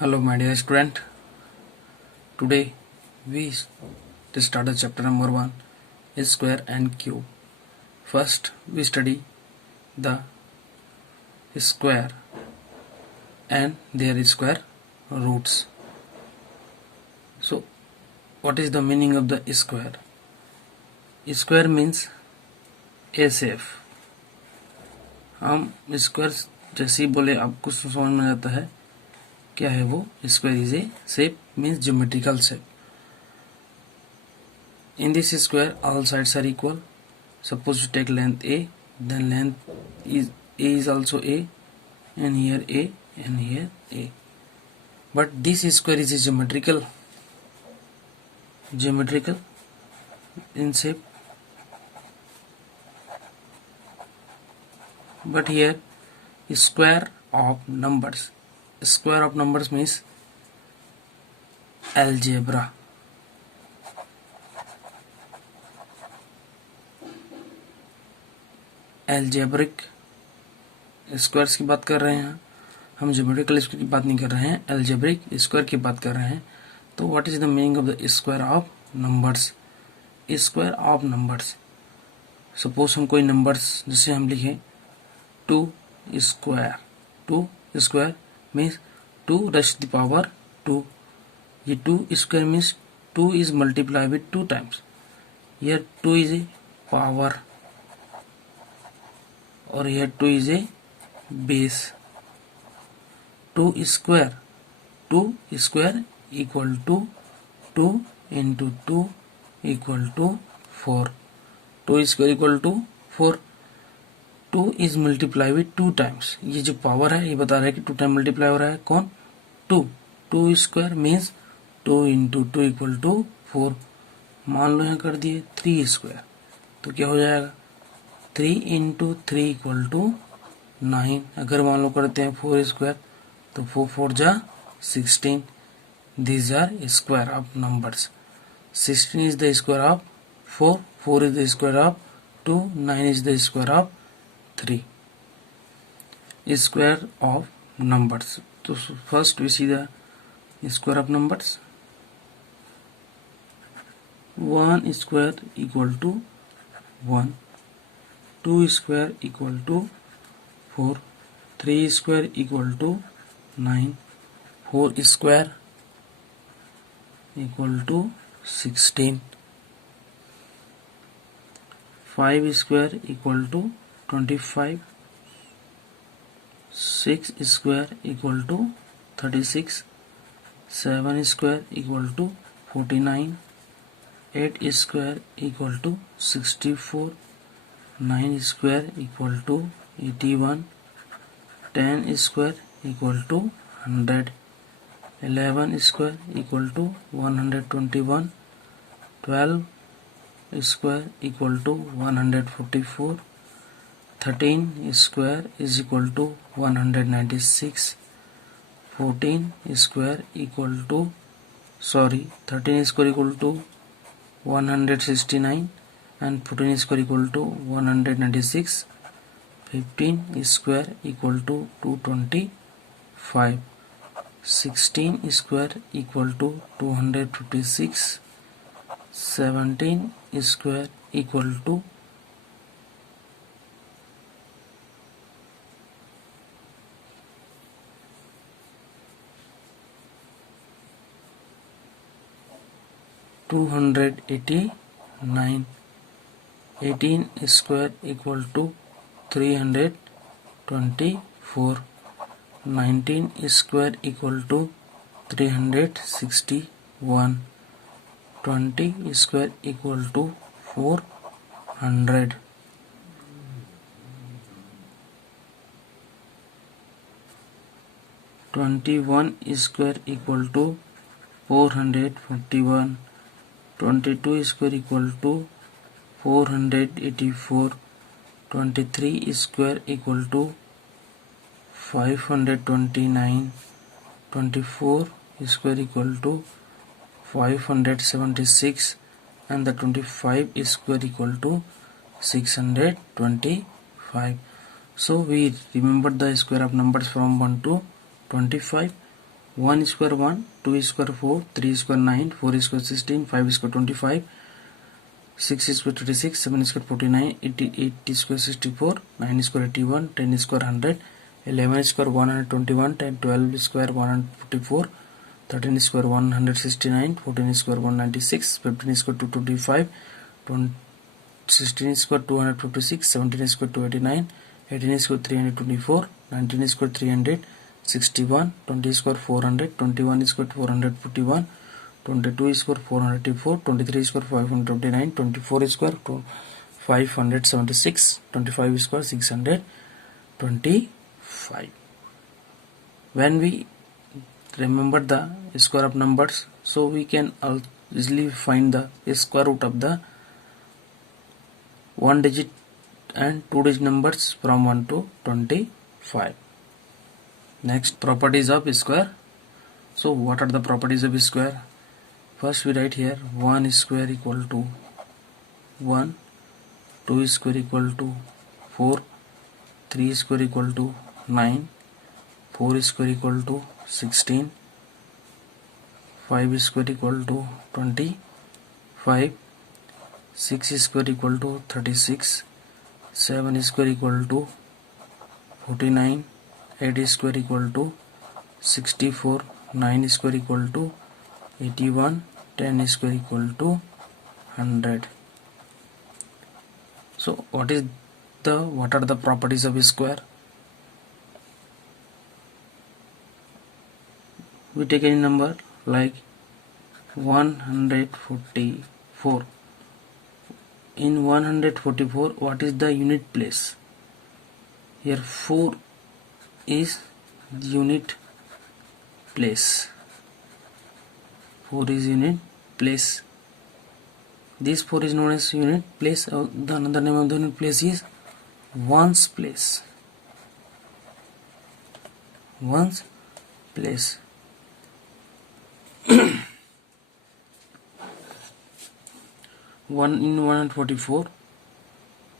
Hello, my dear student. Today we start the chapter number 1, square and cube. First, we study the square and their square roots. So, what is the meaning of the square? Square means a shape. हम square जैसे ही बोले आपको समझ में आता है क्या है वो. Square is A shape means geometrical shape. In this square all sides are equal. Suppose you take length A, then length is A is also A, and here A and here A. But this square is a geometrical in shape. But here square of numbers. Square of numbers means algebra. Algebraic squares की बात कर रहे हैं हम, geometrical square की बात नहीं कर रहे हैं, एल्जेब्रिक स्क्वायर की बात कर रहे हैं. तो what is the meaning of the square of numbers? Square of numbers, suppose हम कोई नंबर्स जैसे हम लिखें 2 square means 2 raised to the power 2. ये 2 square means 2 is multiplied with 2 times. Here 2 is a power और here 2 is a base. 2 square equal to 2 into 2 equal to 4. 2 square equal to 4. 2 is multiplied with 2 times. ये जो power है ये बता रहा है कि 2 टाइम मल्टीप्लाई हो रहा है. कौन? 2. 2 square means 2 into 2 equal to 4. मान लो यहाँ कर दिए 3 स्क्वायर तो क्या हो जाएगा? 3 into 3 equal to 9. अगर मान लो करते हैं 4 स्क्वायर तो 4 4 जा 16. These are square of numbers. 16 is the square of 4. 4 is the square of 2. 9 is the square of 3. Square of numbers. So first we see the square of numbers. 1 square equal to 1. 2 square equal to 4. 3 square equal to 9. 4 square equal to 16. 5 square equal to 25. 6 square equal to 36. 7 square equal to 49. 8 square equal to 64. 9 square equal to 81. 10 square equal to 100. 11 square equal to 121. 12 square equal to 144. 13 square is equal to 196. 13 square equal to 169 and 14 square equal to 196. 15 square equal to 225. 16 square equal to 256. 17 square equal to 289. 18 square equal to 324. 19 square equal to 361. 20 square equal to 400. 21 square equal to 441. 22 square equal to 484. 23 square equal to 529. 24 square equal to 576 and the 25 square equal to 625. So we remember the square of numbers from 1 to 25. 1 square 1, 2 square 4, 3 square 9, 4 square 16, 5 square 25, 6 square 36, 7 square 49, 8 square 64, 9 square 81, 10 square 100, 11 square 121, 12 square 144, 13 square 169, 14 square 196, 15 square 225, 16 square 256, 17 square 289, 18 square 324, 19 square 300, 61, 20 square 400, 21 square 441, 22 square 484, 23 square 529, 24 square 576, 25 square 625. When we remember the square of numbers, so we can easily find the square root of the 1 digit and 2 digit numbers from 1 to 25. Next, properties of square. So what are the properties of square? First we write here 1 square equal to 1, 2 square equal to 4, 3 square equal to 9, 4 square equal to 16, 5 square equal to 25, 6 square equal to 36, 7 square equal to 49, 8 square equal to 64, 9 square equal to 81, 10 square equal to 100. So what are the properties of a square? We take any number like 144. In 144, what is the unit place? Here 4 is the unit place. 4 is unit place. This 4 is known as unit place. The another name of the unit place is ones place. Ones place. One in 144,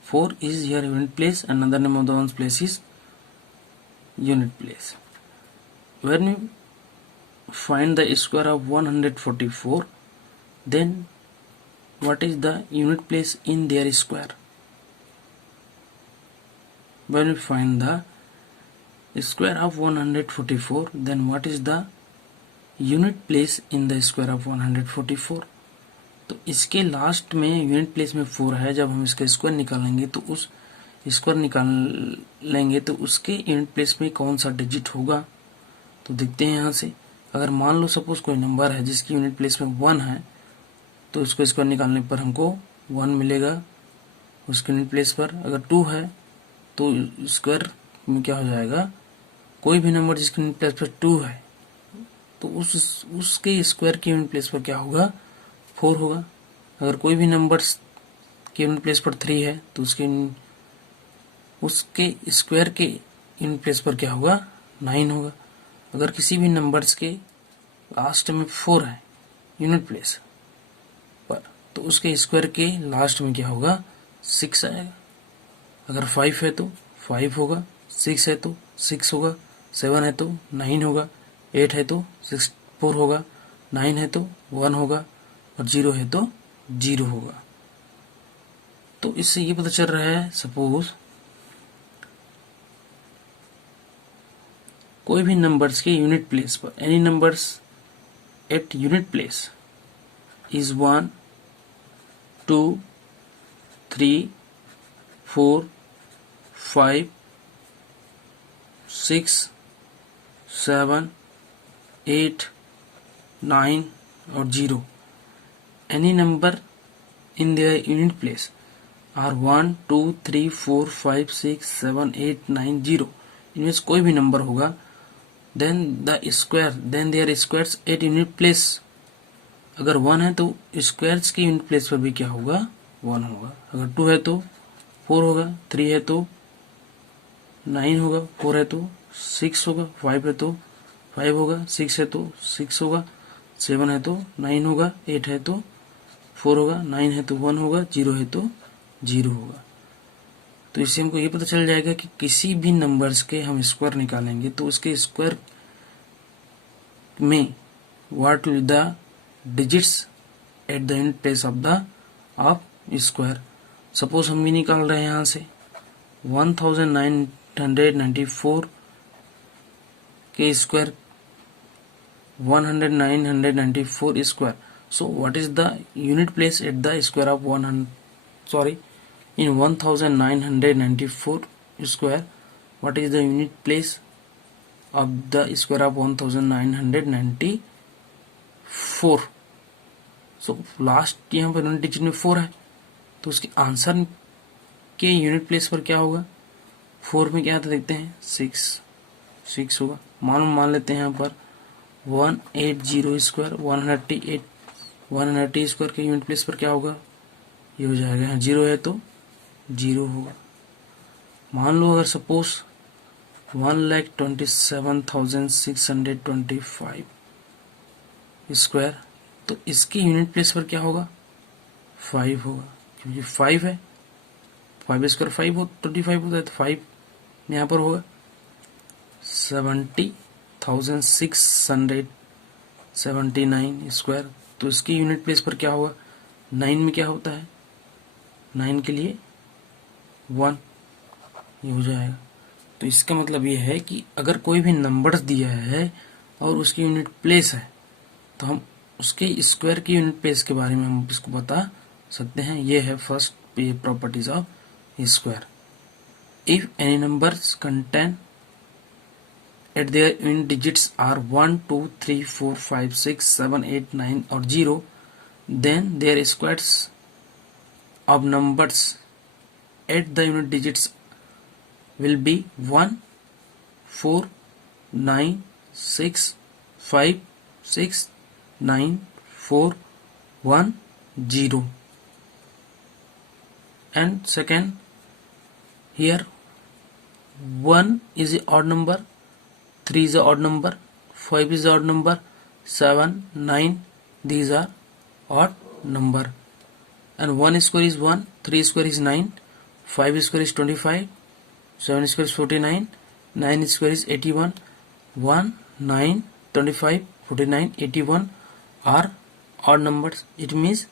4 is here unit place. Another name of the ones place is unit place. When you find the square of 144, then what is the unit place in their square? When we find the square of 144, then what is the unit place in the square of 144? तो इसके last में unit place में 4 है. जब हम इसका square निकालेंगे तो उस स्क्वायर निकाल लेंगे तो उसके यूनिट प्लेस में कौन सा डिजिट होगा. तो देखते हैं यहाँ से. अगर मान लो सपोज कोई नंबर है जिसकी यूनिट प्लेस में 1 है, तो उसको स्क्वायर निकालने पर हमको 1 मिलेगा उसके यूनिट प्लेस पर. अगर 2 है तो स्क्वायर में क्या हो जाएगा, कोई भी नंबर जिसके यूनिट प्लेस पर 2 है तो उसके स्क्वायर के यूनिट प्लेस पर क्या होगा, 4 होगा. अगर कोई भी नंबर के यूनिट प्लेस पर 3 है तो उसके स्क्वायर के यूनिट प्लेस पर क्या होगा, 9 होगा. अगर किसी भी नंबर्स के लास्ट में 4 है यूनिट प्लेस पर, तो उसके स्क्वायर के लास्ट में क्या होगा, 6 आएगा. अगर 5 है तो 5 होगा, 6 है तो 6 होगा, 7 है तो 9 होगा, 8 है तो 4 होगा, 9 है तो 1 होगा और 0 है तो 0 होगा. तो इससे ये पता चल रहा है, सपोज कोई भी नंबर्स के यूनिट प्लेस पर, any numbers at unit place is 1, 2, 3, 4, 5, 6, 7, 8, 9 और 0. Any number in their unit place are 1, 2, 3, 4, 5, 6, 7, 8, 9, 0. इनमें से कोई भी नंबर होगा, then their squares at unit place. अगर 1 है तो स्क्वायर्स के यूनिट प्लेस पर भी क्या होगा, 1 होगा. अगर 2 है तो 4 होगा, 3 है तो 9 होगा, 4 है तो 6 होगा, 5 है तो 5 होगा, 6 है तो 6 होगा, 7 है तो 9 होगा, 8 है तो 4 होगा, 9 है तो 1 होगा, 0 है तो 0 होगा. तो इससे हमको ये पता चल जाएगा कि किसी भी नंबर्स के हम स्क्वायर निकालेंगे तो उसके स्क्वायर में what will the digits at the unit place of the of square. Suppose हम भी निकाल रहे हैं यहाँ से 1994 के square 994 square. So what is the unit place at the square of 1994 square? What is the unit place of the square of 1994? So last यहाँ per unit digit में 4 है, तो उसके आंसर के यूनिट प्लेस पर क्या होगा? 4 में क्या आता देखते हैं, 6 होगा। मान लेते हैं यहाँ पर 180 स्क्वायर 180 स्क्वायर के यूनिट प्लेस पर क्या होगा, ये हो जाएगा, यहाँ 0 है तो 0 होगा। मान लो अगर सपोज 1,27,625 स्क्वायर, तो इसके यूनिट प्लेस पर क्या होगा, 5 होगा, क्योंकि 5 है, 5 स्क्वायर 5 हो 25 होता है, तो 5 यहाँ पर होगा 70,679 स्क्वायर। तो इसकी यूनिट प्लेस पर क्या होगा, 9 में क्या होता है, 9 के लिए 1, ये हो जाएगा। तो इसका मतलब ये है कि अगर कोई भी नंबर्स दिया है और उसकी यूनिट प्लेस है, तो हम उसके स्क्वायर की यूनिट प्लेस के बारे में हम इसको बता सकते हैं। ये है first properties of square. If any numbers contain at their unit digits are 1, 2, 3, 4, 5, 6, 7, 8, 9 or 0, then their squares of numbers at the unit digits will be 1, 4, 9, 6, 5, 6, 9, 4, 1, 0. And second, here 1 is an odd number, 3 is an odd number, 5 is an odd number, 7, 9, these are odd number. And 1 square is 1, 3 square is 9, 5 square is 25, 7 square is 49, 9 square is 81, 1, 9, 25, 49, 81 are odd numbers. It means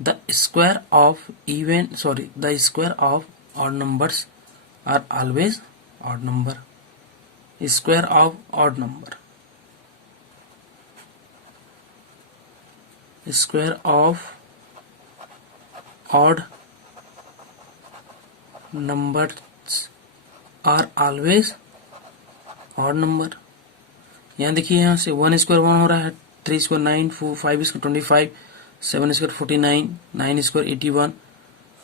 the square of odd numbers are always odd number. Square of odd number. Square of odd numbers are always odd number. यहाँ देखिए, यहाँ से 1 square 1 हो रहा है, 3 square 9, 4 5 square 25, 7 square 49, 9 square 81।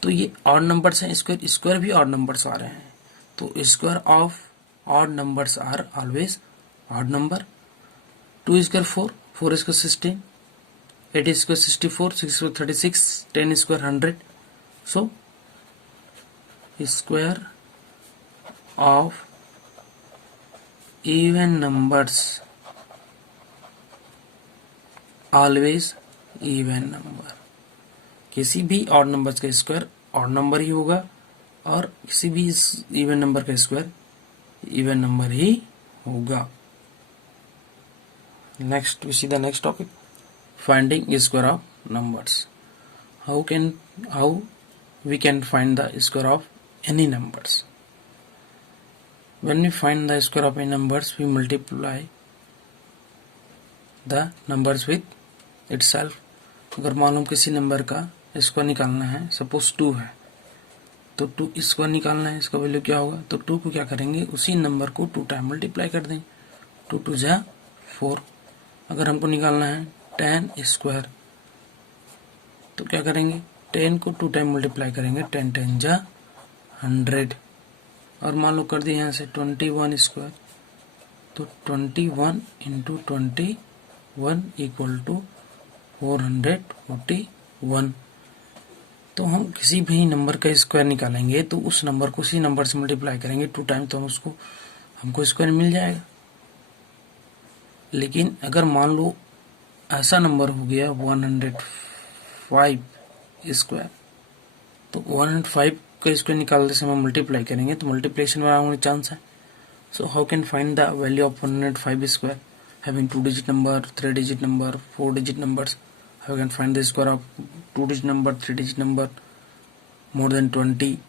तो ये odd numbers हैं, स्क्वायर भी ऑड नंबर्स आ रहे हैं। तो square of odd numbers are always odd number. 2 square 4, 4 square 16, 8 square 64, 6 square 36, 10 square 100. So square of even numbers always even number. किसी भी odd numbers का स्क्वायर odd number ही होगा, और किसी भी even number का स्क्वायर इवन नंबर ही होगा। Next we see the next topic, finding square of numbers. How we can find the square of any numbers. When we find the square of any numbers, we multiply the numbers with itself. अगर मालूम किसी number का square निकालना है, suppose 2 है, तो 2 square निकालना है, इसका वैल्यू क्या होगा, तो 2 को क्या करेंगे, उसी नंबर को 2 टाइम मल्टीप्लाई कर देंगे, 2 2 जा 4। अगर हमको निकालना है 10 स्क्वायर, तो क्या करेंगे, 10 को 2 टाइम मल्टीप्लाई करेंगे, 10 10 जा 100। और मान लो कर दिए यहाँ से 21 स्क्वायर, तो 21 इंटू 21 इक्वल टू 441। तो हम किसी भी नंबर का स्क्वायर निकालेंगे तो उस नंबर को उसी नंबर से मल्टीप्लाई करेंगे 2 टाइम, तो हमको स्क्वायर मिल जाएगा। लेकिन अगर मान लो ऐसा नंबर हो गया 105 स्क्वायर, तो 105 का स्क्वायर निकालने से हम मल्टीप्लाई करेंगे तो मल्टीप्लिकेशन में होने चांस है। So how can find the value of 105 square. having 2-digit number, 3-digit number, 4-digit numbers. How you can find the square of 2-digit number, 3-digit number more than 20?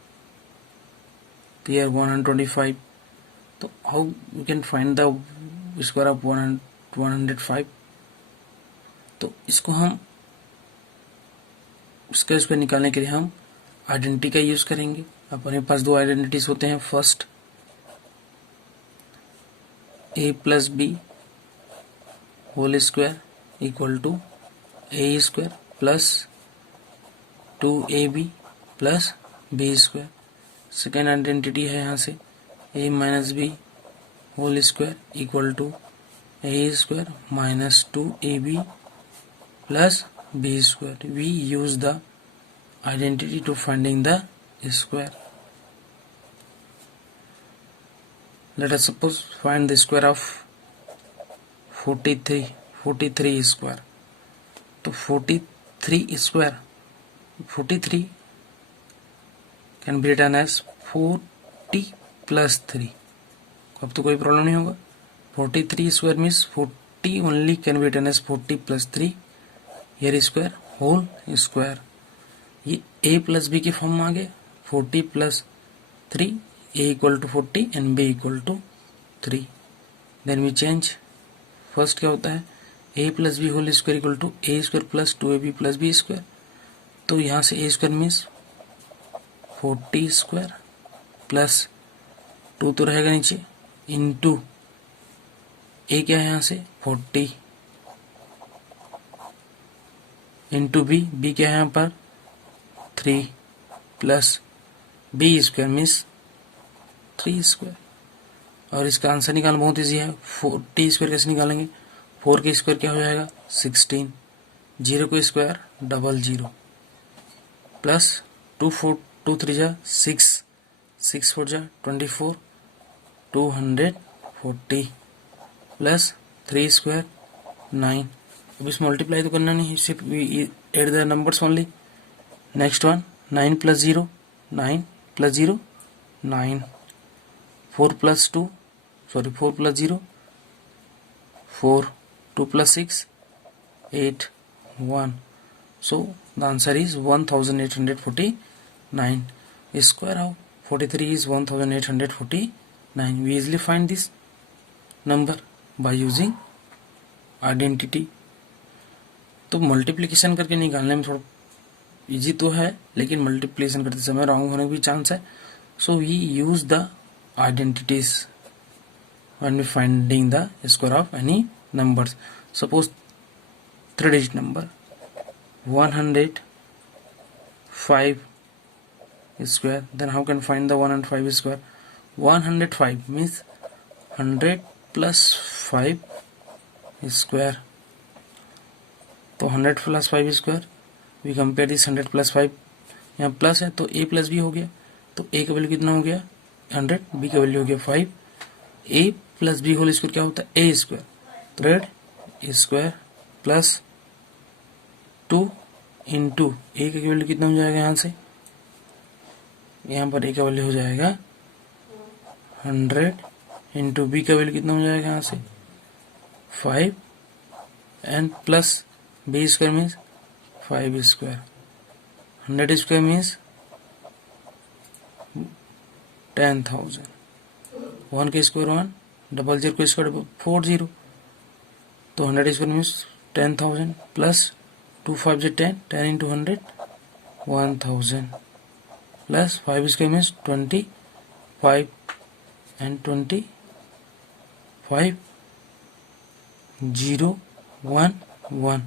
Here 125. So how you can find the square of 105? तो इसको हम इसका square निकालने के लिए हम identity का use करेंगे। अपने पास दो आइडेंटिटीज होते हैं। First a plus b whole square equal to a square plus 2ab plus b square. Second identity है यहाँ से a minus b whole square equal to a square minus 2ab plus b square. We use the identity to finding the square. Let us suppose find the square of 43 square. तो 43 square 43 can be written as 40 plus 3. अब तो कोई problem नहीं होगा। 43 square means 40 only can be written as 40 plus 3. Here square whole square. ये a plus b की form में आ गए 40 plus 3 a equal to 40 and b equal to 3. Then we change. First क्या होता है a plus b whole square equal to a square plus 2ab plus b square. तो यहाँ से a square means 40 square plus 2 तो रहेगा नीचे into a क्या है यहाँ से 40 इंटू बी क्या है यहाँ पर 3 plus b square means 3 square. और इसका आंसर निकालना बहुत इजी है। 40 स्क्वायर कैसे निकालेंगे 4 के स्क्वायर क्या हो जाएगा 16, 0 को स्क्वायर 00 प्लस 2 3 जा 6, 6 4 जा 24 240 प्लस 3 स्क्वायर 9। अब इस मल्टीप्लाई तो करना नहीं, सिर्फ add the numbers only. Next one 9 plus 0 9 plus 0 9 4 plus 2 4 plus 0 4 2 plus 6 8 1। So the answer is 1849. Square of 43 is 1849. We easily find this number by using identity. तो multiplication करके निकालने में थोड़ा इजी तो है, लेकिन मल्टीप्लिकेशन करते समय रॉन्ग होने का भी चांस है। So we use the identities when we finding the square of any numbers. Suppose 3 digit number 105 square, then how can find the 105 square? 105 means 100 plus 5 square. तो 100 plus 5 square, we compare this 100 plus 5, यहाँ plus है तो a plus b हो गया, तो a का value कितना हो गया 100, b का वैल्यू हो गया 5। a plus b whole square क्या होता है a स्क्वायर, थ्रेड स्क्वायर प्लस 2 इंटू a का वैल्यू कितना हो जाएगा, यहाँ से यहाँ पर a का वैल्यू हो जाएगा 100 इंटू b का वैल्यू कितना हो जाएगा, यहाँ से 5 and plus b square means 5 square, 100 square means 10,000, 1 के स्क्वायर 1, 00 को स्क्वायर 40, तो 100 स्क्वायर मीन्स 10,000 प्लस 2 5 से 10, 10 into 100 1000 plus 5 square means 25 and 25 0 1 1।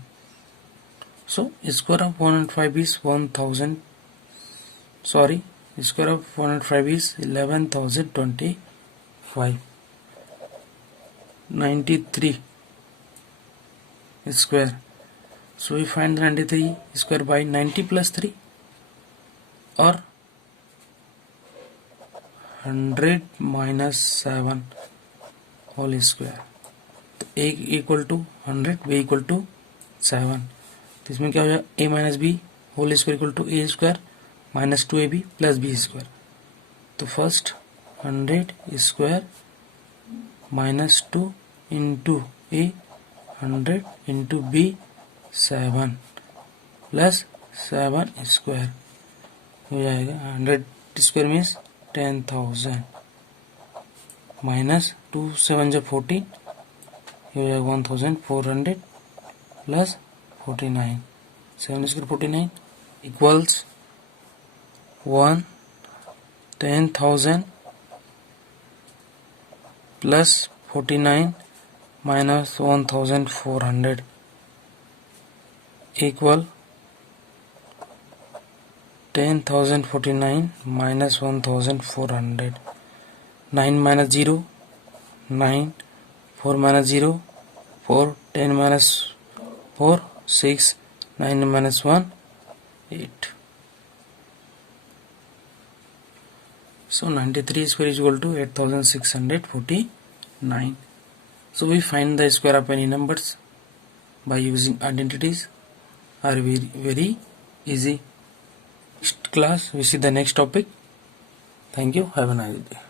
So square of 105 is 1000. Sorry, square of 105 is 11,025. 93 square. So we find the 93 square by 90 plus 3 or 100 minus 7 whole square. तो a equal to 100, b equal to 7। तो इसमें क्या हो जाएगा a minus b whole square equal to a square minus 2ab plus b square. तो first 100 square minus 2 into A 100 into B 7 plus 7 square हो जाएगा 100 square means 10,000 minus 2 7 जो 14 हो जाएगा 1,400 plus 49 7 square 49 equals 10,000 plus 49 minus 1,400 equal 10,049 minus 1,400 9 minus 0 9 4 minus 0 4 10 minus 4 6 9 minus 1 8 so 93 square is equal to 8,649 so we find the square of any numbers by using identities are very easy. Next class we see the next topic. Thank you. Have a nice day.